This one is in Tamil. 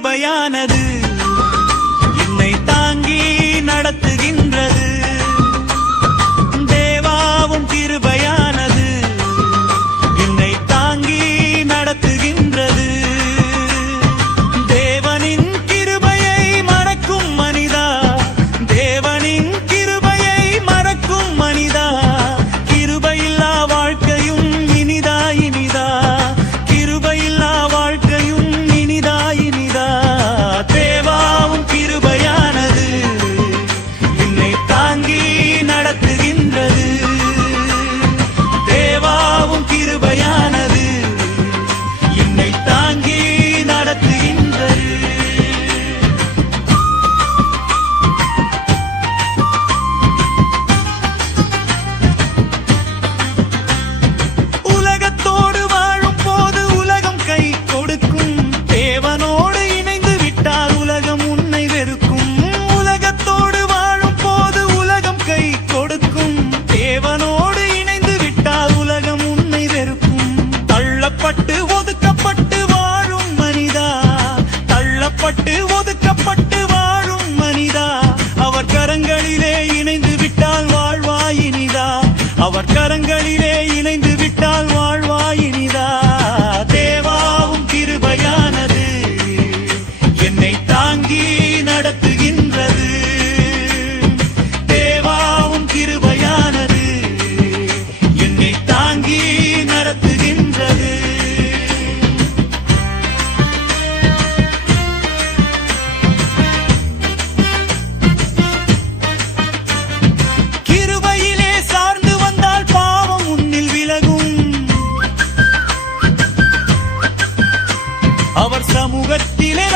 கிருபையானது என்னை தாங்கி நடத்துகின்றது. தேவாவும் கிருபையானது என்னை தாங்கி நடத்துகின்றது. தேவனின் கிருபையை மறக்கும் மனிதா, தேவனின் கிருபையை மறக்கும் மனிதா, கிருபையில்லா வாழ்க்கையும் இனிதா இனிதா, கிருபையில்லா வாழ்க்கையும் இனிதா இனிதா. தேவாவும் கிருபையானது என்னை தாங்கி நடத்துகின்றது. தேவாவும் கிருபையானது என்னை தாங்கி நடத்துகின்றது. உலகத்தோடு வாழும் போது உலகம் கை கொடுக்கும், தேவனோடு இணைந்து விட்டால் உலகம் உன்னை வெறுக்கும். உலகத்தோடு வாழும் போது உலகம் கை கொடுக்கும், தேவனோடு இணைந்து விட்டால் உலகம் உன்னை வெறுக்கும். தள்ளப்பட்டு ஒதுக்கப்பட்டு வாழும் மனிதா, தள்ளப்பட்டு ஒதுக்கப்பட்டு வாழும் மனிதா, அவர் கரங்களிலே இணைந்து விட்டால் வாழ்வாய் இனிதா, அவர் கரங்களிலே இணைந்து விட்டால் வாழ்வாய் இனிதா. தேவாவும் கிருபையானது என்னை தாங்கி நடத்துகின்றது. தேவாவும் கிருபையானது என்னை தாங்கி நடத்துகின்றது. கிருபையிலே சார்ந்து வந்தால் பாவம் உன்னில் விலகும். அவர் சமூகத்திலே